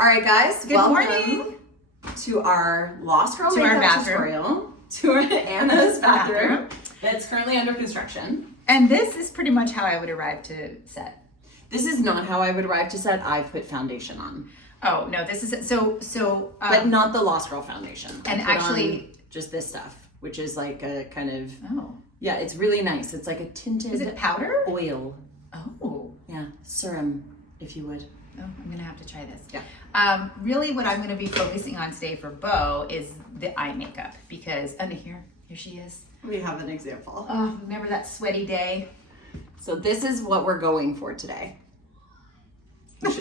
All right, guys. Good morning to our Lost Girl To our makeup bathroom. tutorial. To our Anna's bathroom. That's currently under construction. And this is pretty much how I would arrive to set. This is not how I would arrive to set. I put foundation on, Oh no, this is so. but not the Lost Girl foundation. I And put actually- on just this stuff, which is like a kind of Yeah, it's really nice. It's like a tinted is it powder? oil. Oh, Yeah, serum, if you would. I'm gonna have to try this. Yeah. Really, what I'm gonna be focusing on today for Bo is the eye makeup because under here she is. We have an example. Oh, remember that sweaty day? So this is what we're going for today.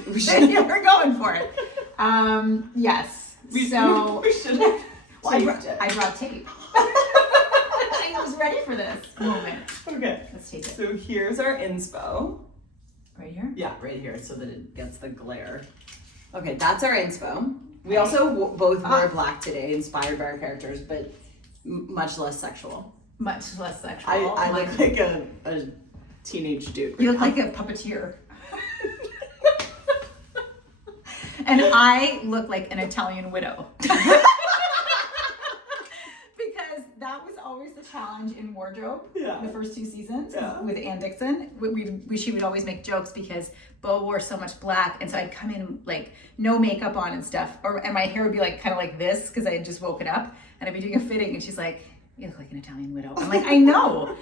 We should Yeah, we're going for it. Yes. So we should have I brought tape. I was ready for this moment. Okay. Let's take it. So here's our inspo. Right here? Yeah, right here, so that it gets the glare. Okay, that's our inspo. We also both wore black today, inspired by our characters, but much less sexual. Much less sexual. I look like a teenage dude. You look like a puppeteer. And I look like an Italian widow. Because that was always the challenge in wardrobe. Yeah. The first two seasons Yeah. with Ann Dixon. She would always make jokes because Bo wore so much black, and so I'd come in like no makeup on and stuff, and my hair would be like kind of like this because I had just woken up, and I'd be doing a fitting, and she's like, "You look like an Italian widow." I'm like, "I know,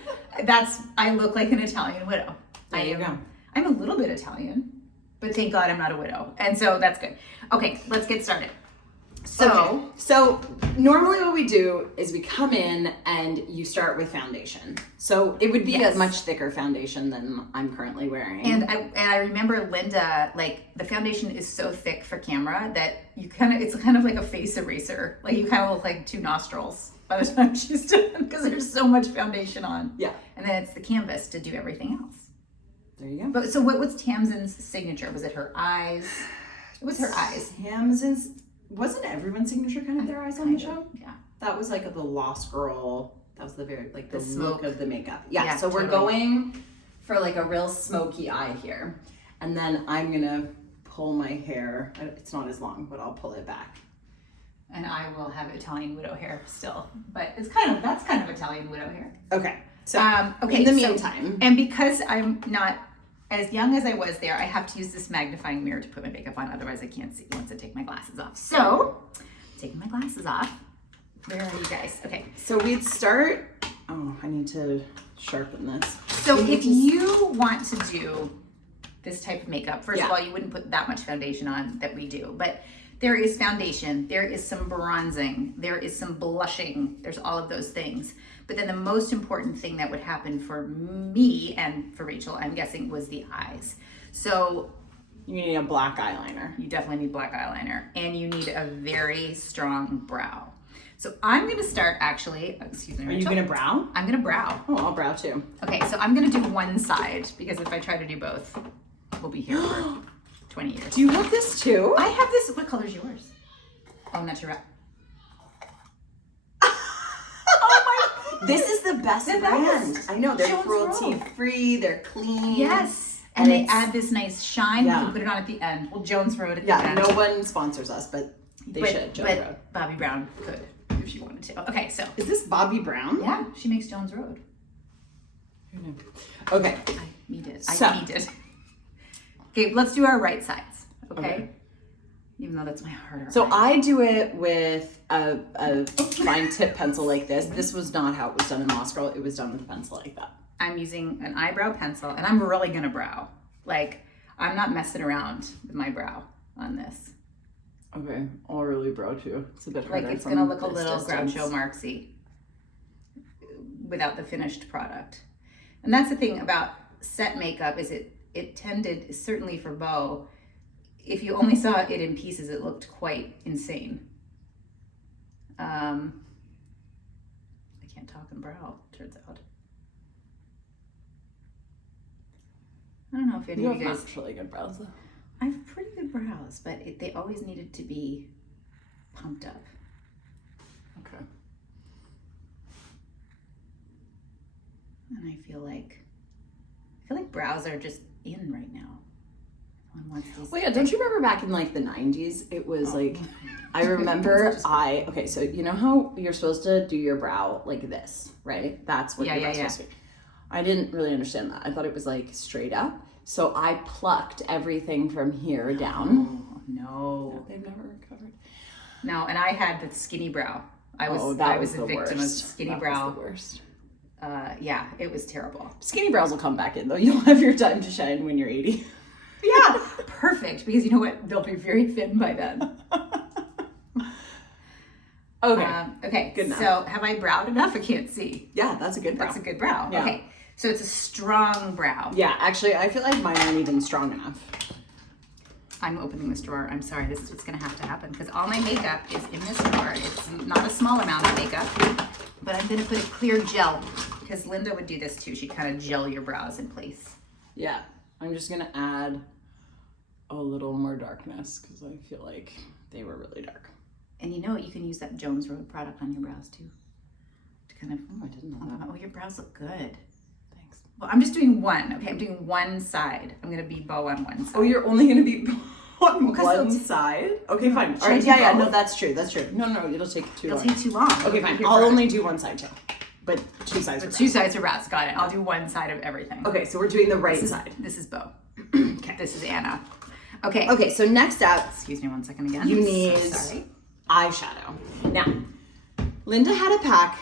I look like an Italian widow." There you go. I'm a little bit Italian, but thank God I'm not a widow, and so that's good. Okay, let's get started. So normally what we do is we come in and you start with foundation. So it would be Yes. a much thicker foundation than I'm currently wearing. And I remember Linda, like the foundation is so thick for camera that it's kind of like a face eraser. Like you kind of look like two nostrils by the time she's done because there's so much foundation on. Yeah. And then it's the canvas to do everything else. There you go. But so what was Tamsin's signature? Was it her eyes? It was her eyes. Tamsin's, wasn't everyone's signature kind of their eyes on the show? Yeah. That was like the Lost Girl. That was the very like the smoke. look of the makeup. Yeah. Yeah, So we're totally. going for like a real smoky eye here, and then I'm gonna pull my hair. It's not as long, but I'll pull it back. And I will have Italian widow hair still, but that's kind of Italian widow hair. Okay. So Okay. in the so- meantime, and because I'm not as young as I was there, I have to use this magnifying mirror to put my makeup on. Otherwise, I can't see once I take my glasses off. So, taking my glasses off. Where are you guys? Okay. so we'd start. Oh, I need to sharpen this. So if you want to do this type of makeup, first of Yeah. all, you wouldn't put that much foundation on that we do, but there is foundation, there is some bronzing, there is some blushing, there's all of those things. But then the most important thing that would happen for me and for Rachel, I'm guessing, was the eyes. So You need a black eyeliner. you definitely need black eyeliner, and you need a very strong brow. So I'm gonna start actually, excuse me, Are you Rachel. gonna brow? I'm gonna brow. Oh, I'll brow too. Okay, so I'm gonna do one side because if I try to do both, we'll be here for 20 years. Do you have this too? I have this, what color is yours? Oh, natural. Oh my, This is the best The brand. best. I know, they're Jones cruelty Road. free, they're clean. yes. And And they it's- add this nice shine. Yeah. You can put it on at the end. Well, Jones Road at the Yeah, end. no one sponsors us, but they should. Jones but Road. Bobby Brown could if she wanted to. Okay, so Is this Bobby Brown? yeah, she makes Jones Road. Who knew? Okay. Me did. So- I did. Okay, let's do our right sides. Okay. Okay. Even though that's my harder. So eye. I do it with a fine tip pencil like this. This was not how it was done in Lost Girl. It was done with a pencil like that. I'm using an eyebrow pencil, and I'm really gonna brow. Like I'm not messing around with my brow on this. Okay, I'll really brow too. It's a bit Like harder. it's from gonna look a this little distance. Groucho Marxy without the finished product. And that's the thing about set makeup is it tended, certainly for Bo, if you only saw it in pieces, it looked quite insane. I can't talk and brow, turns out. I don't know if any You of have you guys. naturally good brows though. I have pretty good brows, but they always needed to be pumped up. Okay. And I feel like brows are just in right now. one wants these. Well, yeah, don't you remember back in like the 90s? It was like, I remember okay, so you know how you're supposed to do your brow like this, right? That's what you're supposed to do. I didn't really understand that. I thought it was like straight up. So I plucked everything from here down. Oh, no. They've never recovered. No, and I had the skinny brow. I was a victim of skinny brow. Was the worst. Yeah, it was terrible. Skinny brows will come back in though. You'll have your time to shine when you're 80. Yeah, perfect. Because you know what? They'll be very thin by then. Okay. Good enough. So have I browed enough? I can't see. Yeah, that's a good brow. That's a good brow. Yeah. Okay. So it's a strong brow. Yeah, actually, I feel like mine aren't even strong enough. I'm opening this drawer. I'm sorry. This is what's going to have to happen because all my makeup is in this drawer. It's not a small amount of makeup, but I'm going to put a clear gel because Linda would do this too. She'd kind of gel your brows in place. Yeah, I'm just going to add a little more darkness because I feel like they were really dark. And you know what? You can use that Jones Road product on your brows too. To kind of, I didn't know that. Oh, your brows look good. Thanks. Well, I'm just doing one. Okay, I'm doing one side. I'm going to be bow on one side. Oh, you're only going to be on one side? Okay, fine. All right, yeah, no, that's true. That's true. No, it'll take too long. It'll take too long. Okay, fine. I'll only do one side too. But two sides are two sides are brows. Got it. I'll do one side of everything. Okay, so we're doing the right side. This is Bo. Okay. This is Anna. Okay. Okay, so next up, excuse me one second again. You need eyeshadow. Now, Linda had a pack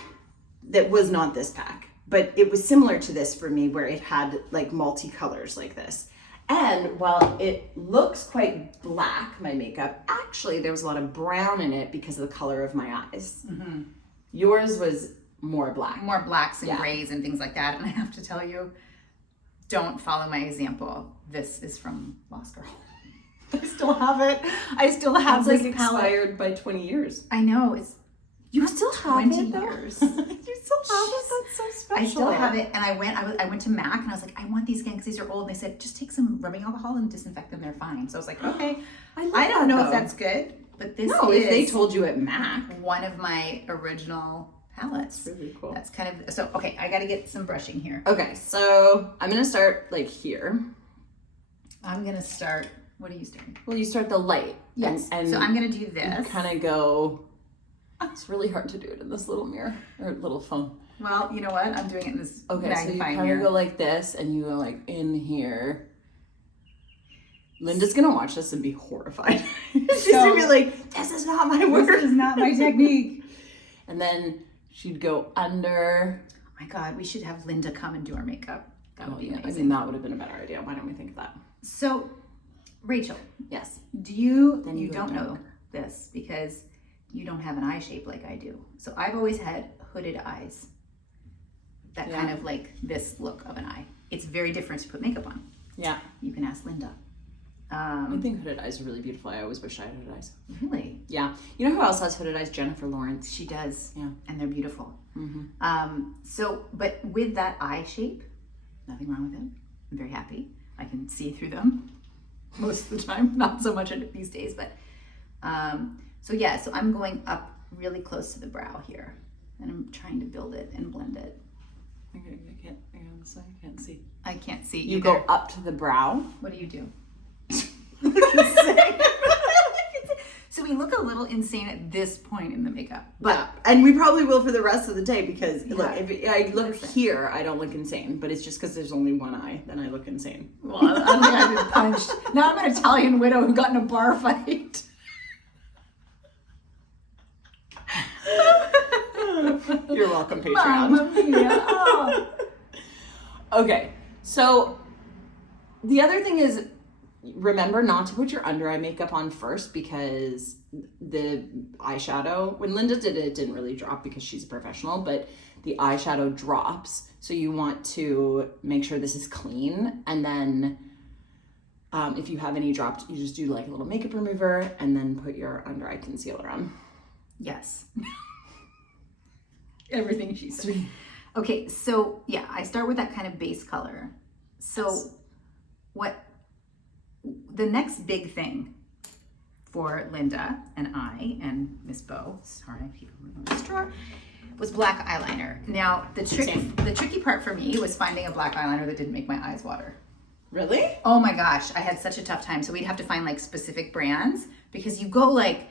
that was not this pack, but it was similar to this for me where it had like multicolors like this. And while it looks quite black, my makeup, actually there was a lot of brown in it because of the color of my eyes. Mm-hmm. Yours was more black. More blacks and grays and things like that. And I have to tell you, don't follow my example. This is from Lost Girl. I still have it. I still have this like palette. Expired by 20 years. I know. You still have 20 it, though? years. You still have it? That's so special. I still have it. And I went to MAC and I was like, I want these again because these are old. And they said, just take some rubbing alcohol and disinfect them. They're fine. So I was like, okay. I don't know if that's good, but this is. If they told you at MAC. One of my original palettes. That's really cool. That's kind of, so, okay, I got to get some brushing here. Okay, so I'm going to start like here. I'm going to start, what are you starting? Well, you start the light. Yes. And so I'm going to do this. Kind of go, it's really hard to do it in this little mirror or little phone. Well, you know what? I'm doing it in this okay, so you kind of go like this and you go like in here. Linda's going to watch this and be horrified. She's going to be like, this is not my work. This is not my technique. And then she'd go under. Oh my God, we should have Linda come and do our makeup. That would be amazing. I mean, that would have been a better idea. Why don't we think of that? So, Rachel. Yes. You don't know this because you don't have an eye shape like I do. So I've always had hooded eyes. That kind of like this look of an eye. It's very different to put makeup on. Yeah. You can ask Linda. I think hooded eyes are really beautiful. I always wish I had hooded eyes. Really? Yeah. You know who else has hooded eyes? Jennifer Lawrence. She does. Yeah. And they're beautiful. Mm-hmm. But with that eye shape, nothing wrong with it. I'm very happy. I can see through them most of the time. Not so much these days, but so I'm going up really close to the brow here, and I'm trying to build it and blend it. I can't. On this side, I can't see. I can't see. You go up to the brow. What do you do? So we look a little insane at this point in the makeup. But and we probably will for the rest of the day because look, if I look here, I don't look insane. But it's just because there's only one eye, then I look insane. Well, I don't think I've been punched. Now I'm an Italian widow who got in a bar fight. You're welcome, Patreon. Mamma mia. Oh. Okay, so the other thing is, remember not to put your under eye makeup on first because the eyeshadow, when Linda did it, it didn't really drop because she's a professional, but the eyeshadow drops. So you want to make sure this is clean. And then if you have any dropped, you just do like a little makeup remover and then put your under eye concealer on. Yes. Everything she said. Okay, so I start with that kind of base color. So the next big thing for Linda and I and Miss Bo, sorry, people remember this drawer, was black eyeliner. Now, the tricky part for me was finding a black eyeliner that didn't make my eyes water. Really? Oh my gosh, I had such a tough time. So we'd have to find like specific brands because you go like,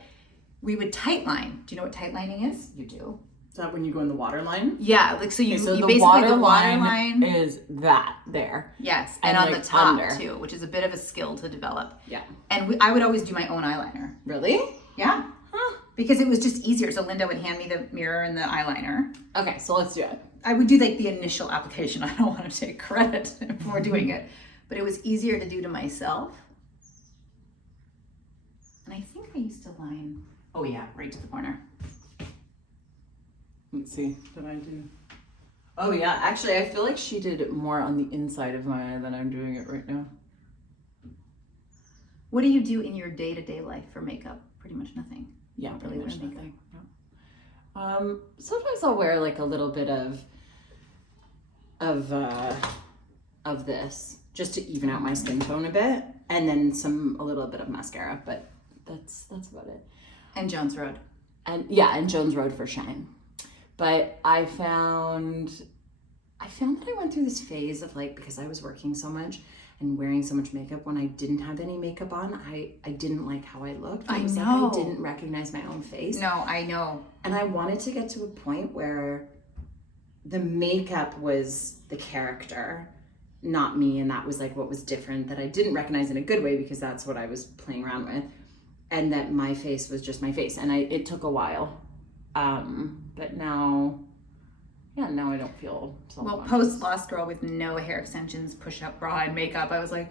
we would tight line. Do you know what tight lining is? You do. Is that when you go in the water line? Yeah, like so you, Okay, so you the basically water go water line is that there. Yes, and on like the top under. too, which is a bit of a skill to develop. Yeah. And I would always do my own eyeliner. Really? Yeah. Huh. Because it was just easier. So Linda would hand me the mirror and the eyeliner. Okay, so let's do it. I would do like the initial application. I don't want to take credit for doing it, but it was easier to do to myself. And I think I used to line, oh yeah, right to the corner. Let's see. Did I do? Oh yeah, actually I feel like she did it more on the inside of my eye than I'm doing it right now. What do you do in your day-to-day life for makeup? Pretty much nothing. Yeah, Don't pretty really much wear makeup. nothing. No. Sometimes I'll wear like a little bit of this just to even out my skin tone a bit, and then a little bit of mascara, but that's about it. And Jones Road. And yeah, and Jones Road for shine. But I found that I went through this phase of like, because I was working so much and wearing so much makeup, when I didn't have any makeup on, I didn't like how I looked. I It was know. like I didn't recognize my own face. No, I know. And I wanted to get to a point where the makeup was the character, not me, and that was like what was different, that I didn't recognize in a good way because that's what I was playing around with, and that my face was just my face. And it took a while. But now I don't feel Well, self-conscious. post Lost Girl with no hair extensions, push-up bra, and makeup, I was like,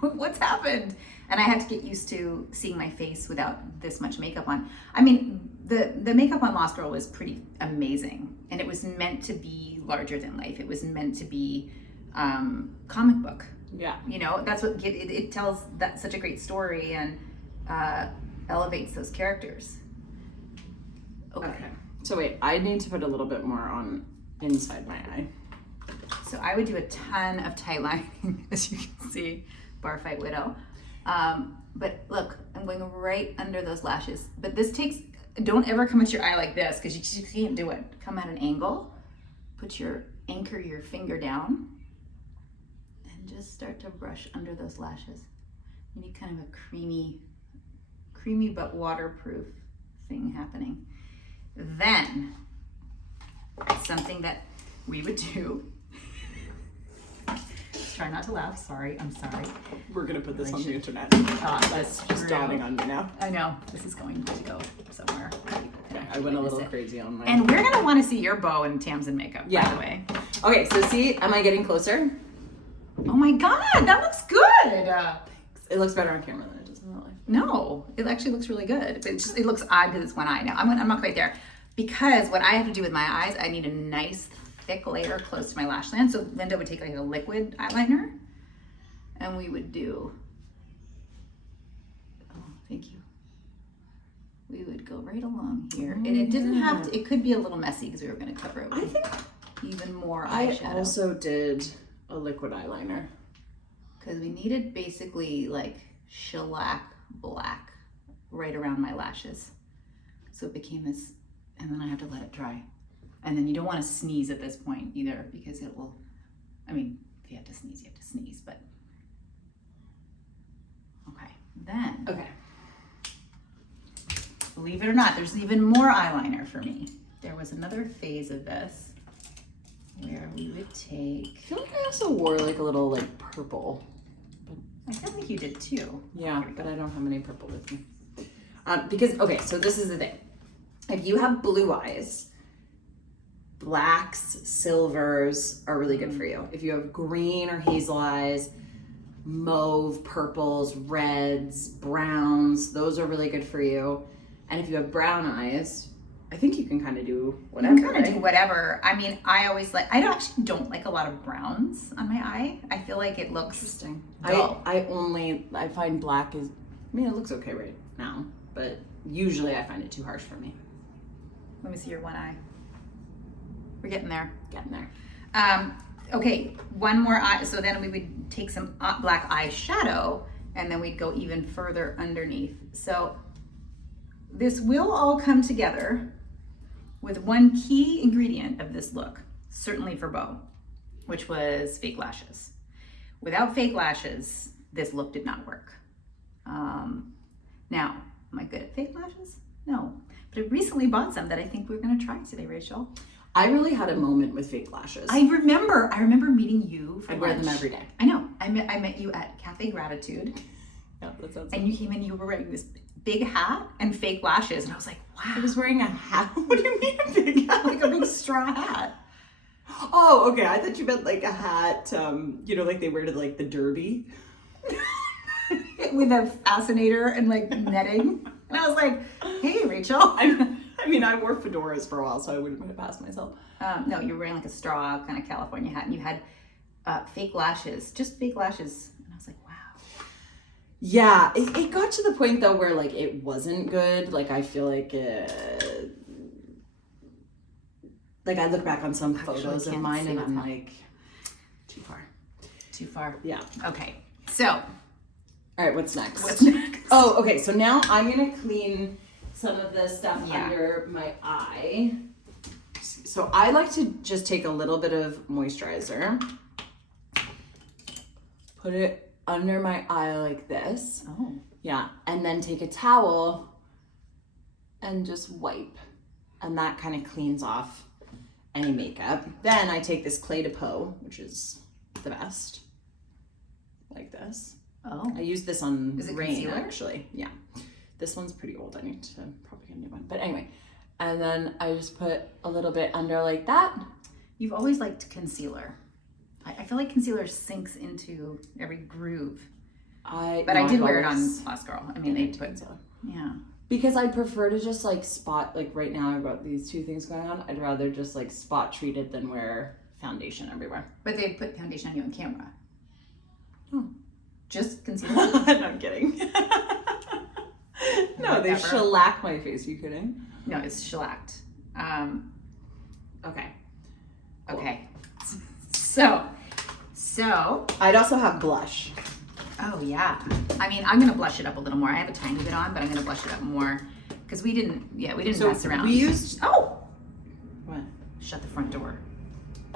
what's happened? And I had to get used to seeing my face without this much makeup on. I mean, the makeup on Lost Girl was pretty amazing, and it was meant to be larger than life. It was meant to be comic book. Yeah. You know, that's what it tells that such a great story and elevates those characters. Okay. So wait, I need to put a little bit more on inside my eye. So I would do a ton of tight lining, as you can see, Bar Fight Widow. But look, I'm going right under those lashes. But this takes, don't ever come at your eye like this because you just can't do it. Come at an angle, anchor your finger down, and just start to brush under those lashes. You need kind of a creamy but waterproof thing happening. Then, something that we would do, try not to laugh, sorry, I'm sorry. We're gonna put this on the internet. That's Just dawning on me now. I know, this is going to go somewhere. Okay, I went a little crazy on my. And we're gonna wanna see your bow and Tamsin makeup, by the way. Okay, so see, am I getting closer? Oh my God, that looks good. It looks better on camera than it does in real life. No, it actually looks really good. But it looks odd because it's one eye now. I'm not quite there. Because what I have to do with my eyes, I need a nice thick layer close to my lash line. So Linda would take like a liquid eyeliner and we would do, oh, thank you. We would go right along here. And it didn't have to, it could be a little messy because we were going to cover it with I think even more I eyeshadow. also did a liquid eyeliner. Because we needed basically like shellac black right around my lashes. So it became this, and then I have to let it dry. And then you don't want to sneeze at this point either because it will, I mean, if you have to sneeze, you have to sneeze, but. Okay, then. Okay. Believe it or not, there's even more eyeliner for me. There was another phase of this where we would take. I feel like I also wore like a little like purple. I feel like you did too. Yeah, but I don't have any purple with me. Because, okay, so this is the thing. If you have blue eyes, blacks, silvers are really good for you. If you have green or hazel eyes, mauve, purples, reds, browns, those are really good for you. And if you have brown eyes, I think you can kind of do whatever. You can kind of do whatever. I mean, I actually don't like a lot of browns on my eye. I feel like it looks Interesting. dull. I find black is, I mean, it looks okay right now, but usually I find it too harsh for me. Let me see your one eye. We're getting there. Getting there. Okay, one more eye. So then we would take some black eyeshadow and then we'd go even further underneath. So this will all come together with one key ingredient of this look, certainly for Beau, which was fake lashes. without fake lashes, this look did not work. Now, am I good at fake lashes? No. But I recently bought some that I think we're going to try today, Rachel. I really had a moment with fake lashes. I remember meeting you for I lunch. wear them every day. I know. I met you at Cafe Gratitude. Yeah, that sounds. And you came in, you were wearing this big hat and fake lashes. And I was like, wow. I was wearing a hat. What do you mean a big hat? Like a big straw hat. Oh, okay. I thought you meant like a hat, like they wear to like the derby. With a fascinator and like netting. And I was like, hey, Rachel. I wore fedoras for a while, so I wouldn't have passed myself. No, you were wearing like a straw kind of California hat, and you had fake lashes, just fake lashes. And I was like, wow. Yeah, it got to the point though where like it wasn't good. Like I feel like like I look back on some photos of mine and I'm like, too far. Too far. Yeah. Okay. So. All right, what's next? What's next? Oh, okay. So now I'm gonna clean some of the stuff under my eye. So I like to just take a little bit of moisturizer, put it under my eye like this. Oh. Yeah, and then take a towel and just wipe. And that kind of cleans off any makeup. Then I take this Clé de Peau, which is the best, like this. Oh. I use this on Is it Rain, concealer? actually. Yeah. This one's pretty old. I need to probably get a new one. But anyway, and then I just put a little bit under like that. You've always liked concealer. I feel like concealer sinks into every groove. I did wear it on Lost Girl. I mean, they put concealer. Yeah. Because I prefer to just like spot, like right now I've got these two things going on. I'd rather just like spot treat it than wear foundation everywhere. But they put foundation on you on camera. Oh. Just concealer? No, I'm kidding. No, they shellac my face. Are you kidding? No, it's shellacked. Okay. Okay. So. I'd also have blush. Oh yeah. I mean, I'm gonna blush it up a little more. I have a tiny bit on, but I'm gonna blush it up more because we didn't mess around. We used. Oh. What? Shut the front door.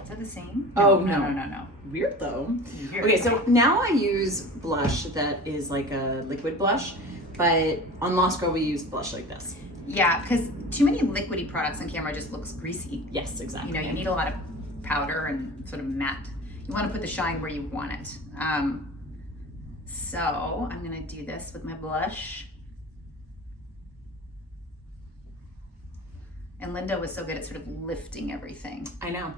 Is that the same? Oh No. Weird though. Weird. Okay, so now I use blush that is like a liquid blush, but on Lost Girl we use blush like this. Yeah, because too many liquidy products on camera just looks greasy. Yes, exactly. You know, you need a lot of powder and sort of matte. You want to put the shine where you want it. So I'm gonna do this with my blush. And Linda was so good at sort of lifting everything. I know.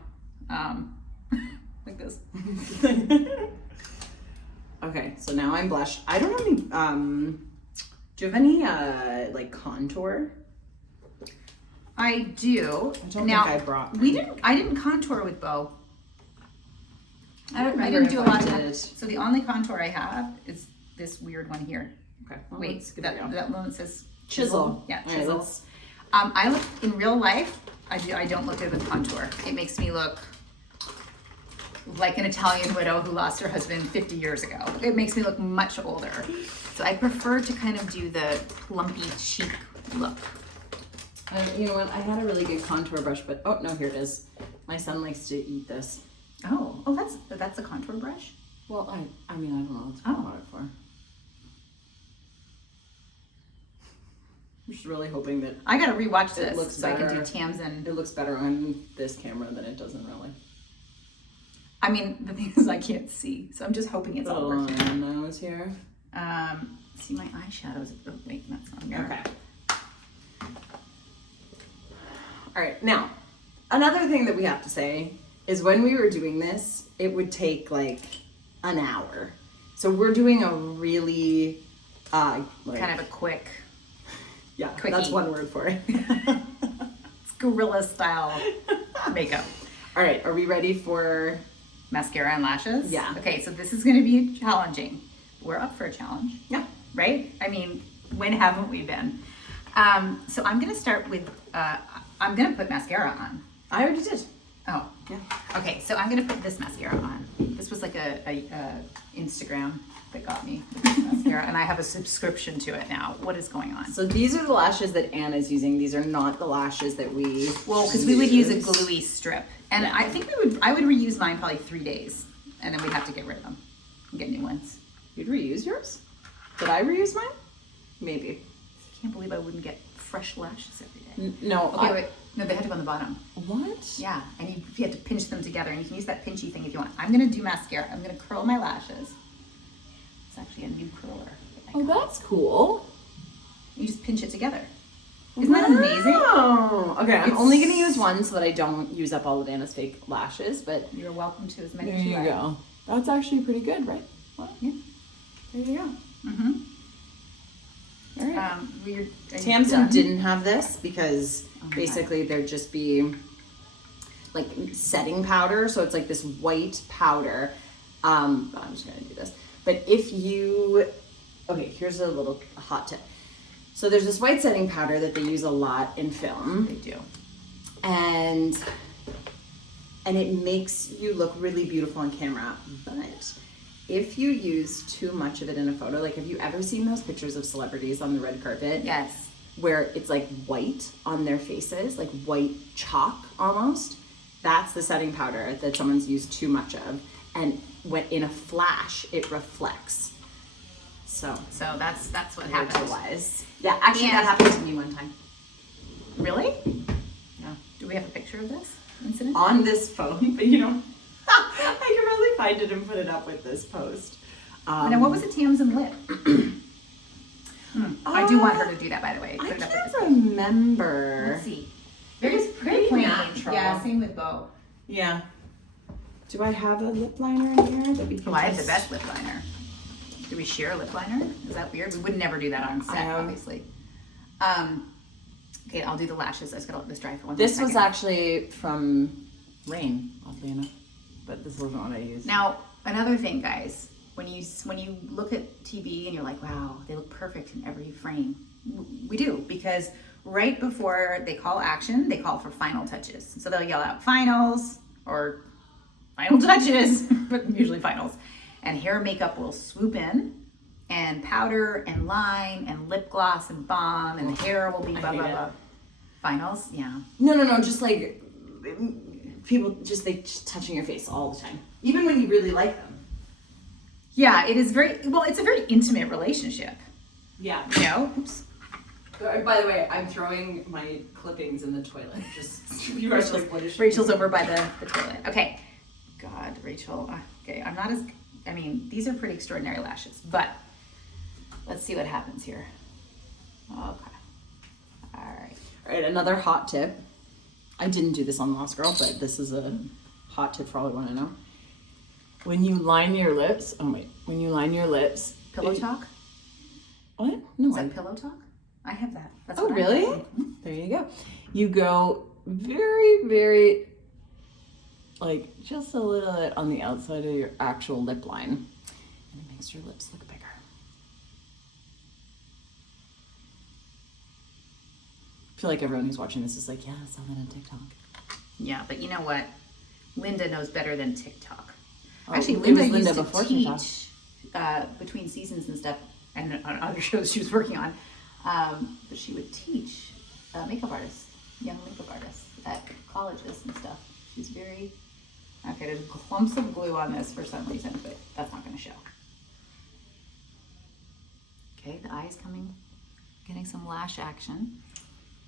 Like this. Okay, so now I'm blush. I don't have any. Do you have any like contour? I do. I don't now, think I brought. I didn't contour with Bo. I remember didn't do a if I lot of did. that. So the only contour I have is this weird one here. Okay. Well, Wait, let's give it a go. that one that says Chisel. Yeah, All right, chisel. let's- I look in real life. I don't look good with contour. It makes me look like an Italian widow who lost her husband 50 years ago. It makes me look much older. So I prefer to kind of do the plumpy cheek look. You know what? I had a really good contour brush, but oh no, here it is. My son likes to eat this. Oh, that's a contour brush. Well, I mean, I don't know what I bought it for. I'm just really hoping that I gotta rewatch It this looks so I can do better. Tamsin. it looks better on this camera than it does in real life. I mean, the thing is I can't see, so I'm just hoping it's all Oh, working. my nose here. See my eyeshadows. Oh wait, that's on there. Okay. All right. Now, another thing that we have to say is when we were doing this, it would take like an hour. So we're doing a really Kind of a quick, yeah, quickie. that's one word for it. it's gorilla style makeup. All right, are we ready for Mascara and lashes? Yeah. Okay, so this is gonna be challenging. We're up for a challenge. Yeah. Right? I mean, when haven't we been? So I'm gonna start with, I'm gonna put mascara on. I already did. Oh. Yeah. Okay, so I'm gonna put this mascara on. This was like a Instagram that got me this mascara, and I have a subscription to it now. What is going on? So these are the lashes that Anna's using. These are not the lashes that we Well, because we would use a gluey strip, and Yeah. I think I would reuse mine probably 3 days, and then we'd have to get rid of them. and get new ones. You'd reuse yours? Did I reuse mine? Maybe. I can't believe I wouldn't get fresh lashes every day. No. Okay, wait. No, they had to go on the bottom. What? Yeah, and you have to pinch them together, and you can use that pinchy thing if you want. I'm gonna do mascara. I'm gonna curl my lashes. It's actually a new curler. Oh, that's cool. You just pinch it together. Isn't that amazing? Oh, okay. I'm only gonna use one so that I don't use up all of Anna's fake lashes, but You're welcome to as many there as you you like. go. That's actually pretty good, right? Well, Yeah. there you go. Mm-hmm. All right. Are you Tamsin done? didn't have this because Oh my basically there'd just be like setting powder. So it's like this white powder. But I'm just gonna do this. But if you, okay, here's a little hot tip. So there's this white setting powder that they use a lot in film. They do. And it makes you look really beautiful on camera. But if you use too much of it in a photo, like have you ever seen those pictures of celebrities on the red carpet? Yes. Where it's like white on their faces, like white chalk almost. That's the setting powder that someone's used too much of. And when in a flash, it reflects. So that's what happened. Wise. Yeah, actually that happened to me one time. Really? Yeah. Do we have a picture of this incident? On this phone, but you know, I can really find it and put it up with this post. Now, what was the Tamsin lip? I do want her to do that, by the way. I Put it up can't with this. remember. Let's see. It was pretty plain. natural. Yeah, same with Bo. Yeah. Do I have a lip liner in here that we can Oh, I have the just- best lip liner. Do we share a lip liner? Is that weird? We would never do that on set, obviously. Okay, I'll do the lashes. I just gotta let this dry for one This second. was actually from Rain, oddly enough, but this wasn't what I used. Now, another thing, guys, when you look at TV and you're like, wow, they look perfect in every frame. We do, because right before they call action, they call for final touches. So they'll yell out finals or final touches, but usually finals. And hair and makeup will swoop in, and powder and line and lip gloss and balm, and the hair will be blah, blah, blah. Finals, yeah. No, just like people just touching your face all the time, even when you really like them. Yeah, it is it's a very intimate relationship, Yeah. you know? Oops. By the way, I'm throwing my clippings in the toilet. Just you guys like, what is she Rachel's over by the toilet. Okay. God, Rachel. Okay, these are pretty extraordinary lashes, but let's see what happens here. Okay. All right. All right, another hot tip. I didn't do this on Lost Girl, but this is a hot tip for all you want to know. When you line your lips, when you line your lips. Pillow talk? What? No. Is that pillow talk? I have that. That's Oh, what I really? have. There you go. You go very, very, like just a little bit on the outside of your actual lip line. And it makes your lips look bigger. I feel like everyone who's watching this is like, yeah, I saw that on TikTok. Yeah, but you know what? Linda knows better than TikTok. Oh, Actually, it Linda was Linda used to before TikTok. teach between seasons and stuff, and on other shows she was working on. But she would teach makeup artists, young makeup artists at colleges and stuff. She's very... Okay, there's clumps of glue on this for some reason, but that's not going to show. Okay, the eye's coming, getting some lash action.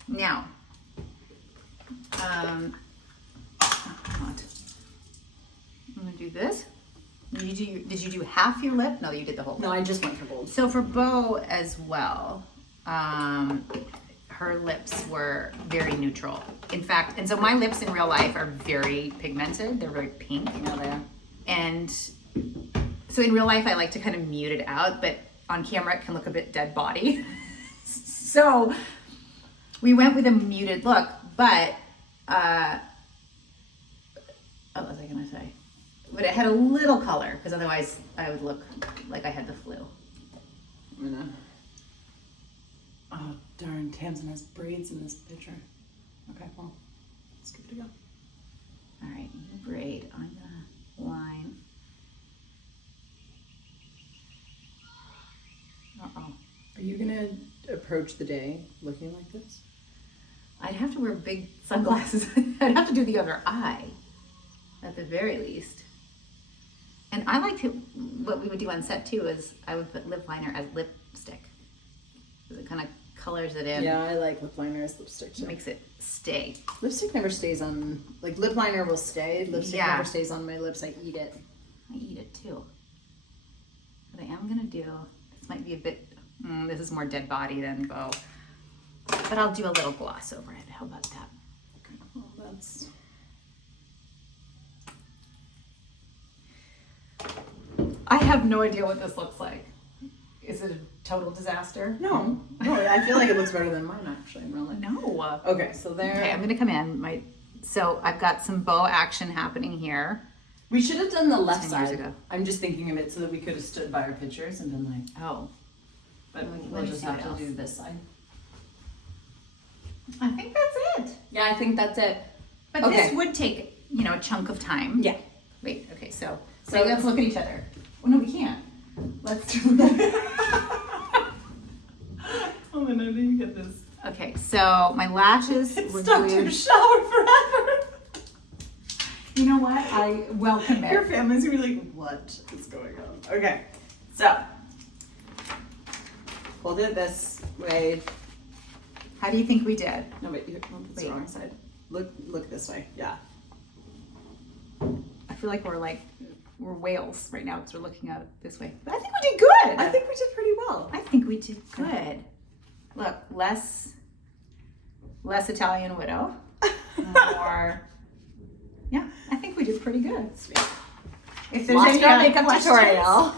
Now, I'm gonna do this. Did you do half your lip? No, you did the whole lip. No, I just went for gold. So for Bo as well, her lips were very neutral. In fact, and so my lips in real life are very pigmented. They're very pink. Yeah, they are. And so in real life, I like to kind of mute it out, but on camera, it can look a bit dead body. So we went with a muted look, but, what was I gonna say? But it had a little color, because otherwise I would look like I had the flu. I'm gonna... Oh, darn, Tamsin has braids in this picture. Okay, well, let's give it a go. All right, you braid. I'm gonna line. Uh-oh. Are you gonna approach the day looking like this? I'd have to wear big sunglasses. I'd have to do the other eye, at the very least. And I like to, what we would do on set too is I would put lip liner as lipstick. Because it kind of colors it in. Yeah, I like lip liner as lipstick too. Makes it stay. Lipstick never stays on, like lip liner will stay. Lipstick Yeah. never stays on my lips. I eat it. I eat it too. What I am gonna do, this might be a bit, this is more dead body than bow. But I'll do a little gloss over it. How about that? Okay, well, that's... I have no idea what this looks like. Is it a total disaster? No, I feel like it looks better than mine actually, really. No. Okay, so there. Okay, I'm gonna come in. So I've got some bow action happening here. We should have done the left 10 years side. ago. I'm just thinking of it so that we could have stood by our pictures and been like, Oh, but Let we'll me just see have what to else. do this side. I think that's it. Yeah, I think that's it. But Okay. this would take, a chunk of time. Yeah. Wait, okay, so So- let's look at each other. Oh, no, we can't. Let's do that. Oh, and I didn't get this. Okay, so my lashes It's were stuck to glued. the shower forever. You know what? I welcome Your it. family's gonna be like, what is going on? Okay, so hold it this way. How do you think we did? No, wait, that's the Wait. wrong side. Look this way. Yeah. I feel like we're whales right now because we're looking at it this way. But I think we did good. I think we did pretty well. I think we did good. Look, less Italian widow. More. Yeah, I think we did pretty good. If there's any Moscow other makeup questions, tutorial.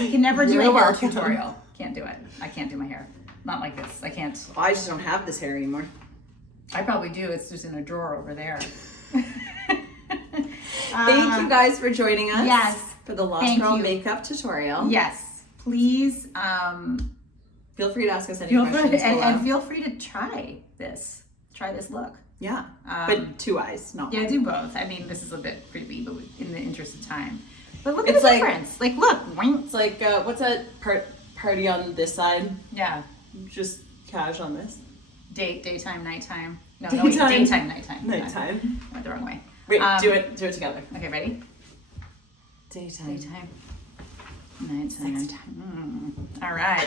we can never do You're a hair welcome. tutorial. Can't do it. I can't do my hair. Not like this. I can't. I just don't have this hair anymore. I probably do. It's just in a drawer over there. Thank you guys for joining us. Yes. For the Lost Thank Girl you. makeup tutorial. Yes. Please Feel free to ask us any feel free questions below. and feel free to try this. Try this look. Yeah. But 2 eyes, not Yeah, one. do both. I mean, this is a bit creepy, but in the interest of time. But look It's at the like- difference. Like, look. It's like, what's that party on this side? Yeah. Just cash on this. Daytime, nighttime. No, Daytime. daytime, nighttime. Nighttime. Went the wrong way. Wait, do it together. Okay, ready? Daytime. Daytime. Nighttime. All right.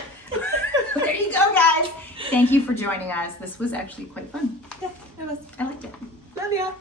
There you go, guys. Thank you for joining us. This was actually quite fun. Yeah, it was. I liked it. Love ya.